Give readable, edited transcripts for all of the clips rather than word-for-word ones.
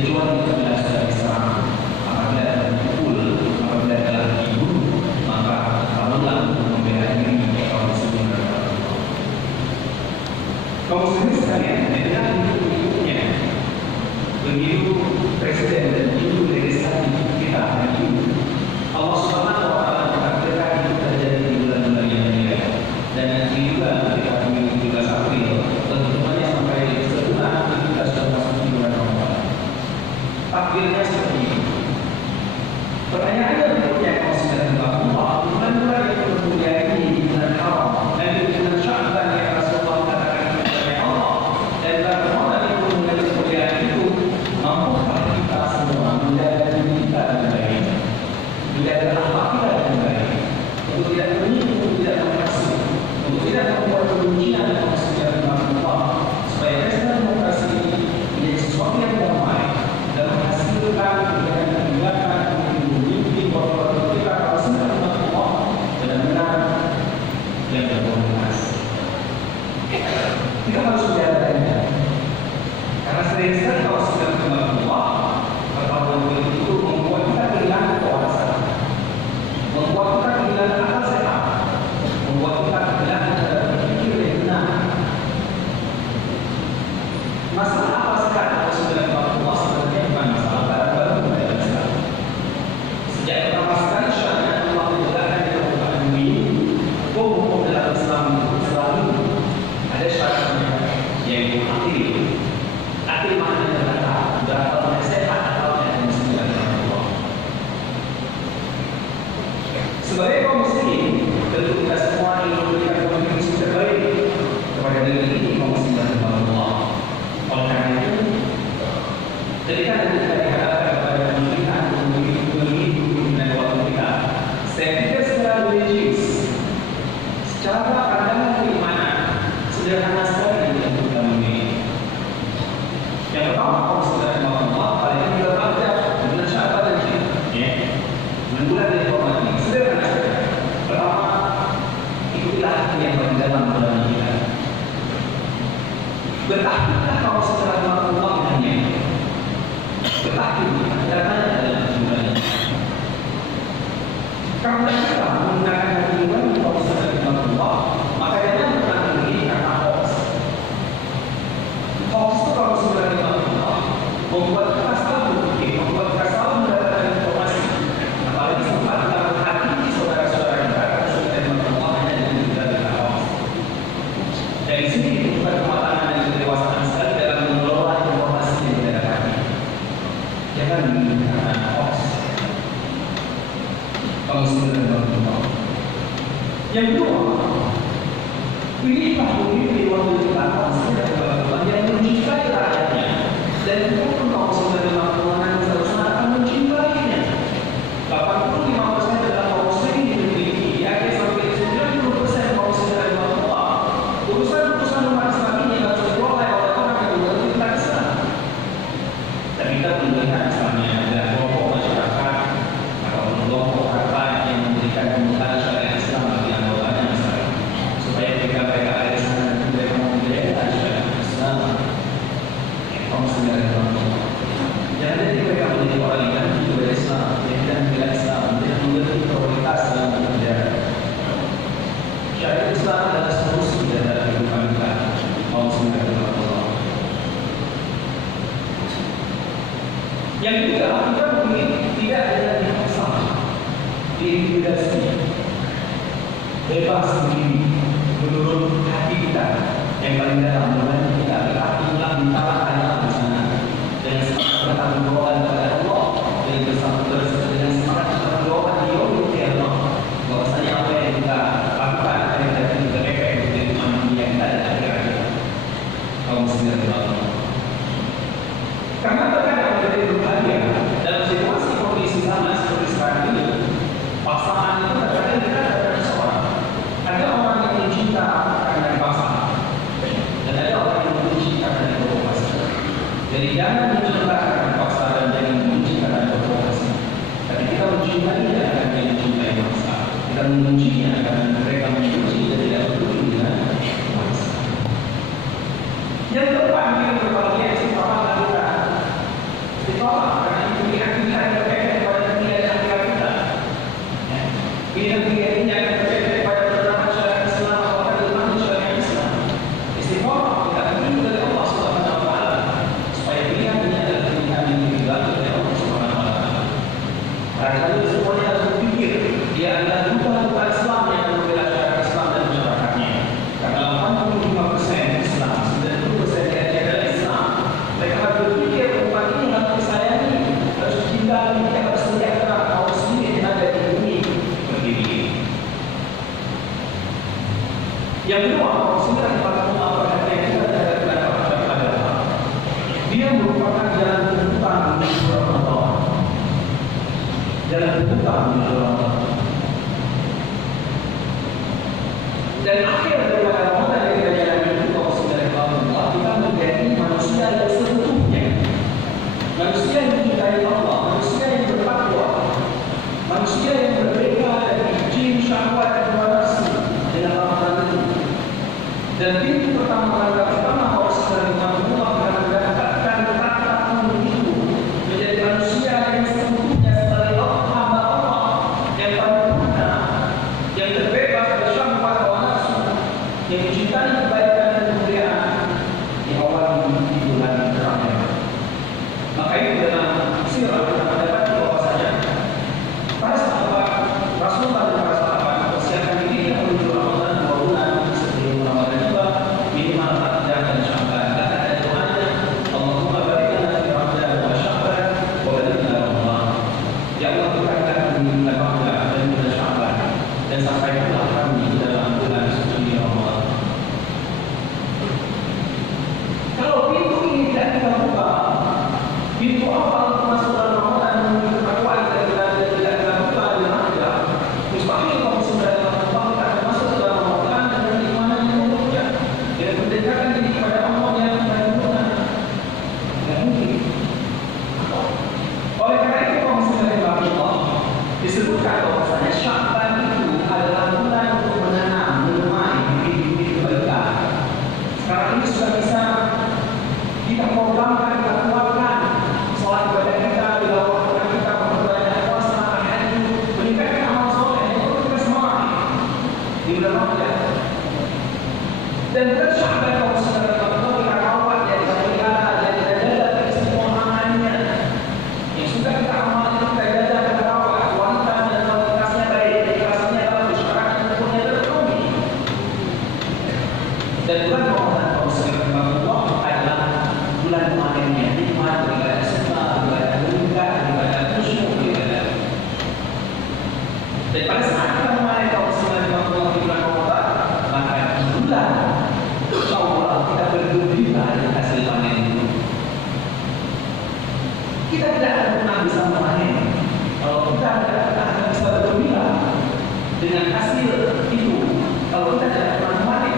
kecuali apabila sudah diserang, apabila terpukul, apabila telah dibunuh, maka barulah untuk membela diri kaum muslimin berkata. Kaum muslimin sekalian, dengan hidup-hidupnya, begitu presiden dan hidup legislatif kita hari ini, Allah Subhanahu wa Ta'ala mentakdirkan itu terjadi di bulan-bulan yang mulia, dan nanti juga kita memiliki 17 April, tentunya sampai sebulan kita sudah masuk di bulan Ramadan. Takdirnya seperti ini. Pertanyaannya berikutnya, kaum muslimin Allah, bulan-bulan yang bermulia ini di bulan Haram dan di bulan Sya'ban yang Rasulullah katakan kepada Allah, dan bulan Ramadan yang bermulia itu mampukah kita semua menjaga diri kita dengan baik, menjaga akhlak kita dengan baik, untuk tidak menipu, untuk tidak mempersulit, untuk tidak membuat kebencian dan kesucian kepada Allah, supaya pesta demokrasi ini menjadi sesuatu yang damai dan menghasilkan kebijakan-kebijakan memimpin waktu kita kalau sudah umat Allah benar-benar yang berkualitas. Kita harus menjaganya, karena sering sekali kalau sudah umat Allah, perpaduan itu membuat kita kehilangan kewawasan, membuat kita kehilangan akal sehat, membuat kita kehilangan cara berpikir yang benar. Masalah apa sekarang kalau sudah umat Allah sebenarnya bukan masalah baru-baru dalam Islam. Sejak pertama sekali syariat Allah ditegakkan di muka bumi, hukum dalam Islam selalu ada syaratnya, yaitu akil. Akil maknanya adalah berakal sehat, akal yang mestinya Allah. Sebagai kaum muslimin, tentu kita semua ingin memberikan kontribusi terbaik kepada negeri ini, kaum muslimin Allah. Oleh karena itu, ketika kita dihadapkan kepada pemilihan memiliki dan waktu kita, saya pikir secara religius, secara pandangan keimanan, sederhana sekali yang kita memilih. Yang pertama, kaum muslimin Allah, paling tidak ada bulan Sya'ban dan bulan dari Ramadan ini sederhana saja. Pertama, ikutilah yang paling dalam bulan kita. Bertaktiklah kaum muslimin Allah dengannya. Bertaktik datanya adalah bulan ini. Karena kita menggunakan bulan kaum muslimin Allah, maka jangan pernah begini karena hoax. Hoax itu kaum muslimin Allah membuat kita salah berpikir, membuat kita salah mendapatkan informasi. Apalagi sempat dalam hati saudara-saudara kita, muslimin Allah hanya dengan kita hoax. Dari sini dibutuhkan kematangan dan kedewasaan sekali dalam mengelola informasi yang kita dapati. Jangan menggunakan hoax. Kalau sudah berubah. Yang kedua, pilihlah pemimpin waktu kita sudah berubah yang mencintai rakyatnya, dan itu pun kalau sudah berubah seharusnya akan mencintainya. 85% adalah kaum muslimin di negeri ini, yakni sampai 90% kaum muslimin berubah. Urusan umat Islam ini harus dikelola oleh orang yang mengerti tentang Islam. Dan kita melihat misalnya ada kelompok masyarakat atau kelompok harta yang memberikan pembukaan syariat Islam bagi anggotanya misalnya, supaya ketika mereka ada di sana mereka memudahkan syariat Islam. Kaum muslimin berubah. Jangan jadi mereka menjadi orang yang hidup Islam, yang tidak membela Islam, yang mengerti prioritas dalam bekerja. Syariat Islam adalah solusi dalam kehidupan kita. Kaum muslimin berubah. Yang ketiga, kita mungkin tidak ada yang bersama, diintimidasi, bebas sendiri menurut hati kita yang paling dalam, dengan kita berarti ulang ditalakkan di sana dengan semangat bertanggung jawab kepada Allah, dengan dengan semangat bertanggung jawab di Allah, bahwasanya apa yang kita lakukan akan kita efek dari manusia yang kita ada di akhirat. Kaum muslimin berubah. Karena terkadang menjadi berbahaya dalam situasi kondisi sama seperti sekarang ini, pasangan itu terkadang kita ada seorang. Ada orang yang mencinta karena pasangan, dan ada orang yang mencinta karena provokasi. Jadi jangan mencinta karena paksa dan jangan mencinta karena provokasi. Yang kedua, sebenarnya pada perhatian kita terhadap pendapat agama, dia merupakan jalan tuntutan menuju Ramadan. Jalan tuntutan menuju Ramadan. Dan akhir daripada Ramadan yang kita jalani itu, kalau sebenarnya Allah, kita menjadi manusia yang seutuhnya, manusia yang mencintai Allah, manusia yang bertakwa, manusia yang berbeda dari jin, syahwat, dan nafsu dengan Ramadan itu. Dan pintu pertama kalau sebenarnya Allah akan mendapatkan kata-kata itu menjadi manusia yang seutuhnya sebagai hamba Allah yang paripurna, yang terbebas dari syahwat dan nafsu, yang mencintai kebaikan dan kemuliaan di awal di bulan Ramadan. Maka itu dalam sirah kita mendapati bahwasanya para sahabat Rasulullah dan para sahabat mempersiapkan diri menuju Ramadan 2 bulan sebelum Ramadan tiba, minimal Ramadan dan Sya'ban. Dan ada doanya, Allahumma barik lana fi Ramadan wa Sya'ban wa barik lana Ramadan. Ya Allah, berkatkan kami di bulan Ramadan dan bulan Sya'ban, dan sampaikanlah kami dalam bulan suci Ramadan. Kalau pintu ini tidak kita buka, pintu awal masuk dalam Ramadan menuju ketakwaan tidak kita buka dengan aja, mustahil kalau sebenarnya Allah akan masuk dalam Ramadan dengan keimanan yang mulia, dengan mendekatkan diri kepada Allah yang sempurna. Tidak mungkin. Oleh karena itu, kalau sebenarnya Allah disebutkan bahwasanya Sya'ban itu adalah bulan untuk menanam, menemai bibit-bibit kebaikan. Sekarang ini sudah bisa kita programkan, kita keluarkan sholat ibadah kita, tilawah kita, memperbanyak puasa, haji, meningkatkan amal soleh, itu kita semangat di bulan Ramadan. Dan bulan Sya'ban kalau sebenarnya kita rawat, jadi kita pelihara, jadi kita jaga keistimewaan-nya yang sudah kita amalkan, kita jaga, kita rawat, wanita dan kualitasnya baik, ikhlasnya bagus, syaratnya sempurna terpenuhi. Dan bulan Ramadan kalau sebenarnya Allah adalah bulan kemarinnya, nikmat, ibadah sunnah, ibadah meningkat, ibadah khusyuk, ibadah. Dan pada saat kita kemarin kalau sebenarnya Allah di bulan Ramadan, maka di bulan Allah kita bergembira dengan hasil panen itu. Kita tidak akan pernah bisa memanen kalau kita tidak akan bisa bergembira dengan hasil itu kalau kita tidak pernah memanen.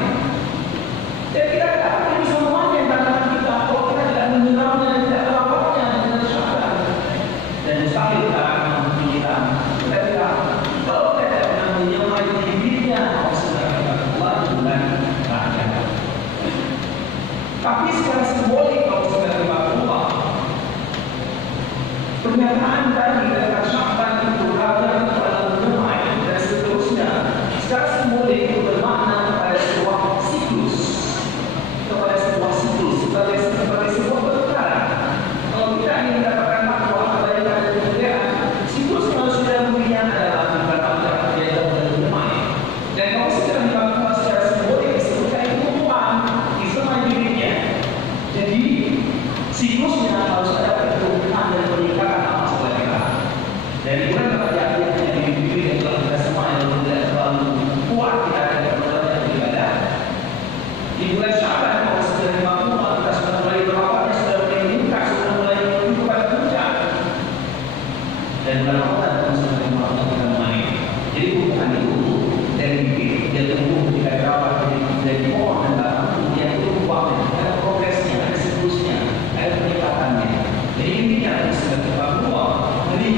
Dan kita tidak akan bisa memanen tanaman kita kalau kita tidak menyiramnya dan tidak merawatnya dengan Sya'ban. Dan mustahil kita akan menyiram. Kita tidak, kalau kita tidak pernah menyemai bibitnya, kalau sebenarnya Allah di bulan Ramadan. Tapi secara simbolik kalau sebenarnya Allah, pernyataan tadi dari Sya'ban itu Ramadan itu adalah menemai dan seterusnya. Secara simbolik itu bermakna pada sebuah siklus, kepada sebuah siklus, sebagai sebuah pertukaran. Kalau kita ingin mendapatkan takwa, kebaikan dan kemuliaan, siklus manusia yang mulia adalah bukan Allah yang menemai. Dan kalau secara dibangun secara simbolik disebutkan itu Tuhan disemai dirinya. Jadi siklusnya harus ada pertumbuhan dan peningkatan amal soleh kita. Dari bulan kerajaan yang diberi yang telah kita semai dan tidak terlalu kuat kita ada perbuatan beribadah. Di bulan Sya'ban kalau sudah 50 kita sudah mulai berawalnya, sudah mulai meningkat, sudah mulai menuju pada puncak. Dan bulan Ramadan kalau sudah 50 kita mulai. Jadi bukan itu dari bibit dia tumbuh ketika dirawat dari pohon dan batang dia tumbuh, ada progresnya, ada siklusnya, ada peningkatannya. Jadi intinya harus kita keluar. Jadi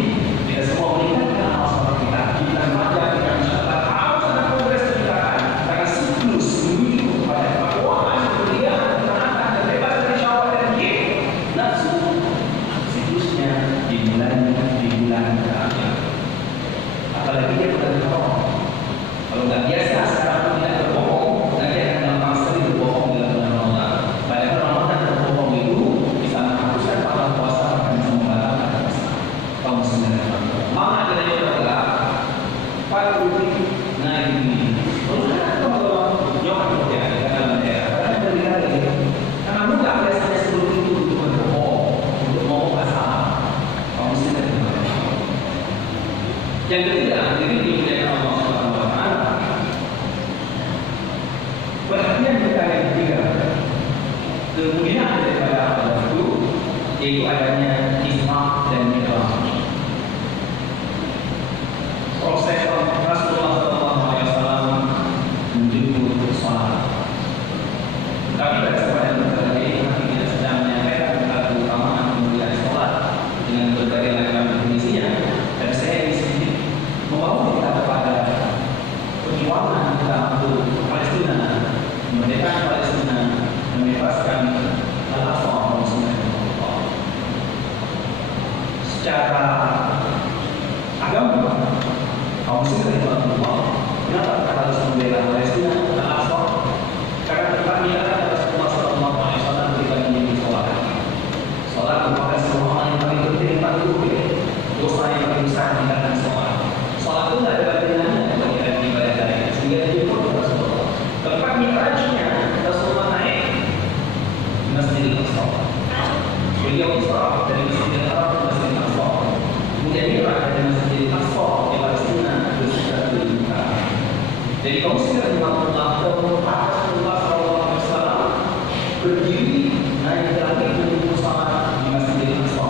kita semua meningkatkan amal soleh kita. Kita remaja, kita Sya'ban harus ada progres peningkatan karena siklus menuju kepada ketakwaan, kemuliaan, ketaatan dan bebas dari syahwat dan nafsu. Siklusnya di bulan terakhir. Apalagi dia bulan Ramadan. Kalau nggak biasa sekarang tidak berbohong, nanti akan gampang sekali berbohong dalam bulan Ramadan. Padahal Ramadan berbohong itu bisa menghapuskan pahala puasa, akan bisa membatalkan puasa. Kaum muslimin maka kita adalah Pak Budi naik ini. Karena mudah biasanya sebelum itu untuk berbohong, untuk ngomong asal. Kaum muslimin. Yang ketiga, ini dimuliakan Allah Subhanahu wa Ta'ala. yaitu adanya isma dan mi'raj. Proses Rasulullah SAW menjemput salat. Tapi pada kesempatan berbagai kami tidak sedang menyampaikan tentang keutamaan kemuliaan salat dengan berbagai macam definisinya. Dan saya di sini membawa kita kepada perjuangan kita untuk Palestina, memerdekakan Palestina, membebaskan Al-Aqsa kaum muslimin. Secara agama kaum muslimin Allah, kenapa kita harus membela Palestina dan Al-Aqsa? Karena kami adalah Rasulullah SAW berikan menjadi sholat. Sholat merupakan sebuah amal yang paling penting, yang paling utama. Dosa yang paling besar dikatakan sholat. Sholat itu tidak ada bandingannya dengan ibadah lain. Sehingga dia pun Rasulullah. Tempat mi'rajnya Rasulullah naik di Masjidil Aqsa. Beliau Isra dari Masjidil Haram ke Masjidil Aqsa. Kemudian mi'raj dari Masjidil Aqsa ke Palestina bersekitar 2 juta. Jadi kaum muslimin Allah tempat Rasulullah SAW berdiri naik ke langit menuju salat di Masjidil Aqsa.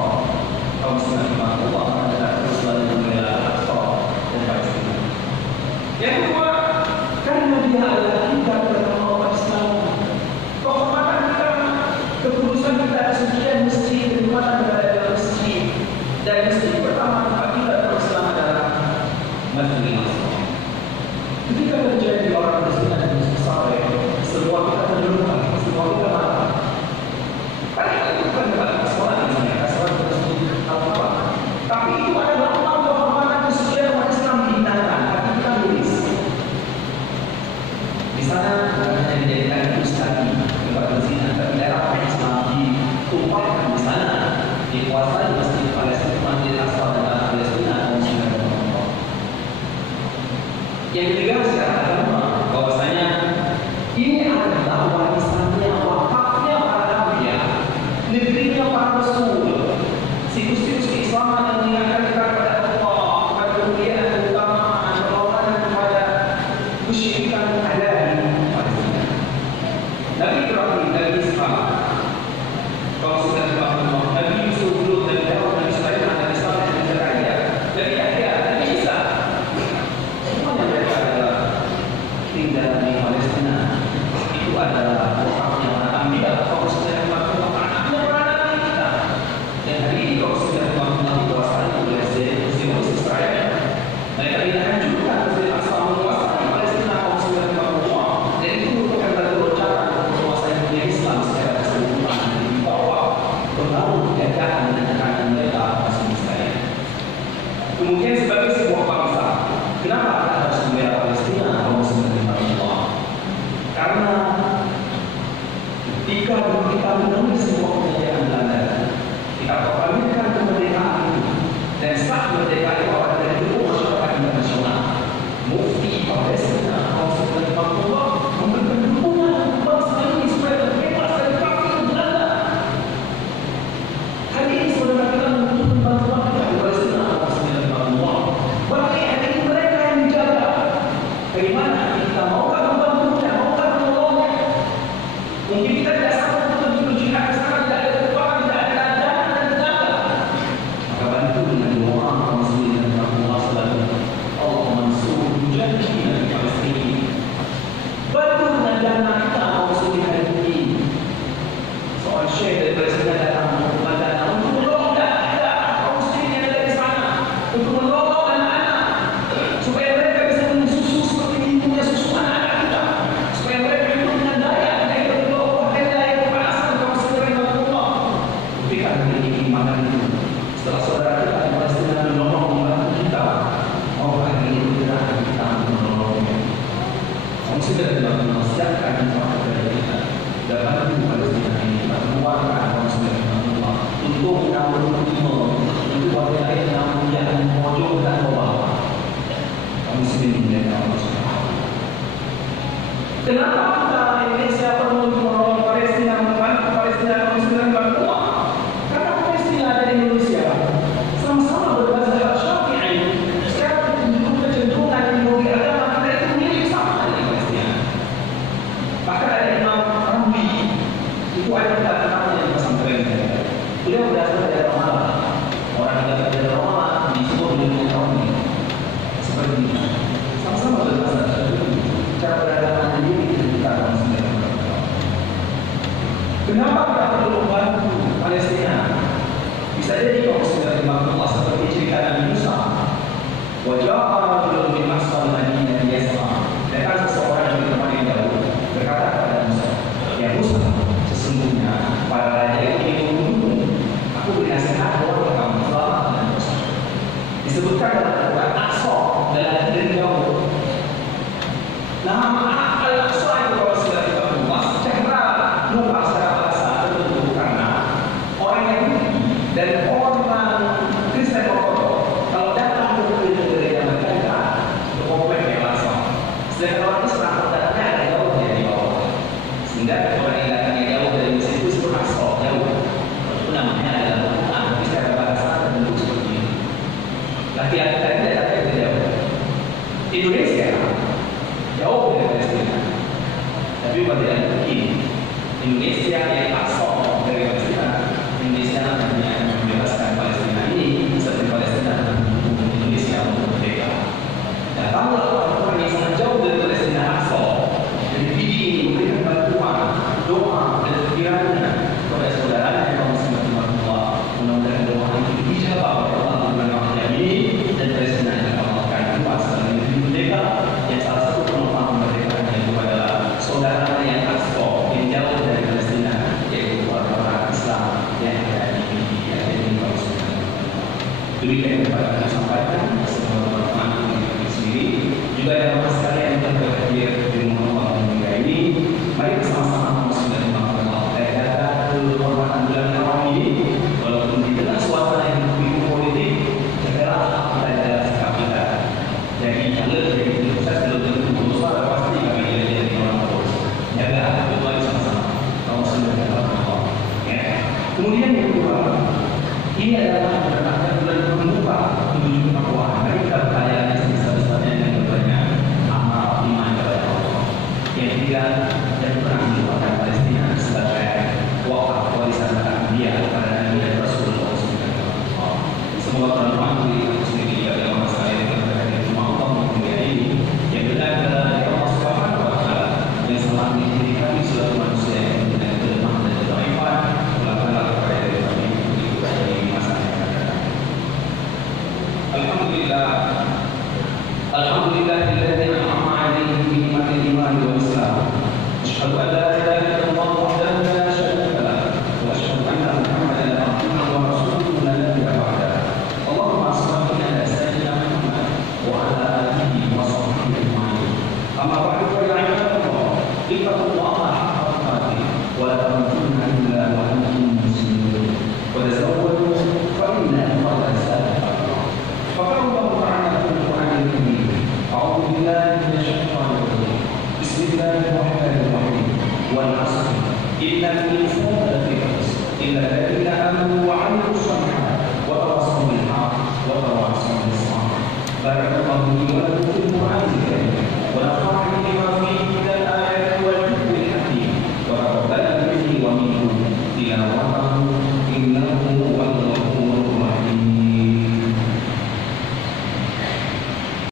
Kaum muslimin Allah adalah terus selalu membela Al-Aqsa dan Palestina. Yang kedua, karena dia adalah kita bersama umat Islam, kehormatan kita, keputusan kita kesucian mesti kehormatan berada dalam masjid, dan masjid pertama tempat kita bersama adalah Masjidil Aqsa. Ketika terjadi orang Palestina dan Israel, semua kita terluka, semua kita marah. Karena itu bukan debat sholat misalnya, sholat bermasjid apa. Tapi itu adalah amal kehormatan kesucian umat Islam dihinakan, tapi kita miris. Di sana bukan hanya dijadikan ustadi tempat berzina, tapi daerah Islam ditumpahkan di sana, dikuasai Masjid Palestina, Masjid Aqsa dan Palestina, yang ketiga secara agama bahwasanya ini adalah warisannya, wakafnya para nabi, negerinya para rasul, situs-situs keislaman yang mengingatkan kita kepada Allah, kepada kemuliaan, keutamaan, perlawanan kepada kesyirikan ada di Palestina. Nabi Ibrahim, Nabi Ishaq, kalau sudah dibangun Nabi Yusuf, Lut, dan Daud, Nabi Sulaiman, Nabi Saleh, Nabi Zakaria, Nabi Yahya, Nabi Isa, semuanya mereka adalah tinggal di Palestina. Itu adalah wakafnya para anbiya, kalau sudah dibangun anaknya para nabi kita. Dan hari ini kalau sudah dibangun dikuasai oleh Zionis Israel, mereka dihancurkan Masjid Aqsa menguasai Palestina kalau sudah dibangun. Dan itu merupakan satu ucapan menguasai dunia Islam secara keseluruhan di bawah pengaruh penjajahan dan tekanan mereka masing Israel. Kemudian sebagai sebuah bangsa, kenapa kita harus membela Palestina kalau muslimin Allah? Karena ketika kita menemui sebuah penjajahan Belanda, kita proklamirkan kemerdekaan itu, dan saat kemerdekaan itu adalah didukung masyarakat internasional. Mufti Palestina kalau muslimin Allah memberikan dukungan bangsa ini supaya terbebas dari kafir Belanda. Hari ini saudara kita membutuhkan bantuan kita di Palestina kalau muslimin Allah. Berarti hari ini mereka yang menjaga. Bagaimana kita maukah membantunya, maukah menolongnya? Mungkin kita tidak sanggup untuk berjihad ke sana, tidak ada kekuatan, tidak ada dana dan tenaga. Maka bantu dengan doa kaum muslimin Allah selalu. Allah mansur mujahidin di Palestina. Bantu dengan dana kita kaum muslimin hari ini. Seorang syekh dari Palestina datang mengumpulkan dana untuk menolong kaum muslimin yang ada di sana, untuk menolong anak-anak supaya mereka bisa minum susu seperti minumnya susu anak-anak kita, supaya mereka hidup dengan daya dan hidup di bawah tenda yang kepanasan kaum muslimin Allah. Berikan ini keimanan itu. Setelah saudara kita di Palestina menolong membantu kita, Allah hari ini bergerak kita menolongnya. Kaum muslimin Allah siapkan tempat kepada kita dan bantu Palestina ini, kita keluarkan kaum muslimin Allah untuk menanggung timur, untuk warga lain menanggung yang pojok dan bawah. Kaum muslimin dan Allah Subhanahu. Kenapa kita Indonesia perlu menolong Palestina, membantu Palestina kaum muslimin Allah? Karena Palestina dan Indonesia sama-sama berbahasa Syafi'i. Secara kecenderungan ideologi agama kita itu mirip sama dengan Palestina. Bahkan ada Imam Ramli, itu ada namanya di pesantren. Beliau berasal Bisa jadi kalau sudah Allah seperti cerita Nabi Musa. Wajah orang belum dimaksud Madinah biasa. Datang seseorang dari tempat yang jauh berkata kepada Musa, ya Musa, sesungguhnya para raja itu menghukum. Aku beri nasihat bahwa kamu selamat dengan dosa. Disebutkan dalam Al-Quran Aqsa dalam dari jauh. Nama Al-Aqsa itu kalau sudah kita luas, secara lupa secara bahasa tertentu karena orang yang dan orang Kristen ortodok kalau datang ke gereja mereka untuk komplek yang langsung. Sedangkan orang Islam datangnya ada jauh dari bawah. Sehingga orang yang datangnya jauh dari Mesir itu disebut Aqsa jauh. Itu namanya adalah Quran. Secara bahasa tertentu seperti ini. Laki-laki tadi datangnya ke jauh. Indonesia jauh dari Palestina. Tapi perbedaan begini. Indonesia yang Aqsa dari Palestina. Indonesia namanya membebaskan Palestina ini seperti Palestina dan Indonesia untuk merdeka. Dan kalau orang-orang yang sangat jauh dari Palestina Aqsa dari ini memberikan bantuan, doa dan pikirannya kepada saudaranya yang kaum muslimin Allah, mudah-mudahan doa itu dijawab oleh Allah dengan makna ini dan Palestina yang Allah akan luas dan negeri merdeka yang salah satu penopang kemerdekaan itu adalah saudara yang Aqsa yang jauh dari Palestina yaitu orang-orang Islam yang ada di demikian dapat kami sampaikan semua teman-teman yang sendiri juga ada teman sekalian yang berhadir di rumah Allah mulia ini. Mari bersama-sama muslim dan Allah jaga kehormatan bulan Ramadan ini walaupun di tengah suasana yang begitu politik jagalah kita dalam sikap kita. Jadi jangan jadi sukses belum tentu dosa pasti kami jadi orang terus. Jaga mari bersama-sama kaum muslim dan Allah. Ya. Kemudian yang kedua ini adalah bulan pembuka menuju ketakwaan. Mari kita berkaya sebesar-besarnya dengan banyak amal iman kepada Allah. Yang ketiga, dan pernah merupakan Palestina sebagai wakaf warisan dia kepada Nabi dan Rasulullah SAW. Semoga teman-teman di sini juga dalam masalah yang berkaitan dengan rumah Allah mulia ini yang benar dari Allah Subhanahu Wa Taala yang selalu menjadikan seluruh manusia yang dengan kelemahan dan ketaifan melakukan kepada diri kami dari masa yang akan datang. Alhamdulillah, alhamdulillahilladzi an'ama 'alaina bi ni'matil iman wal Islam. Asyhadu an la ilaha illallah wahdahu la syarika lahu wa asyhadu anna Muhammadan abduhu wa rasuluhu la nabiyya ba'dahu. Allahumma shalli ala sayyidina Muhammad wa ala alihi wa sahbihi ajma'in. Amma ba'du fa ya ibadallah, ittaqullaha haqqa tuqatih wa la tamutunna illa wa antum muslimun. Wa tazawwadu fa inna khayra zadi taqwa. فقال الله تعالى في القرآن الكريم أعوذ بالله من الشيطان الرجيم بسم الله الرحمن الرحيم والعصر إن الإنسان لفي خسر إلا الذين آمنوا وعملوا الصالحات وتواصوا بالحق وتواصوا بالصبر. بارك الله لي ولكم في القرآن الكريم ونفعني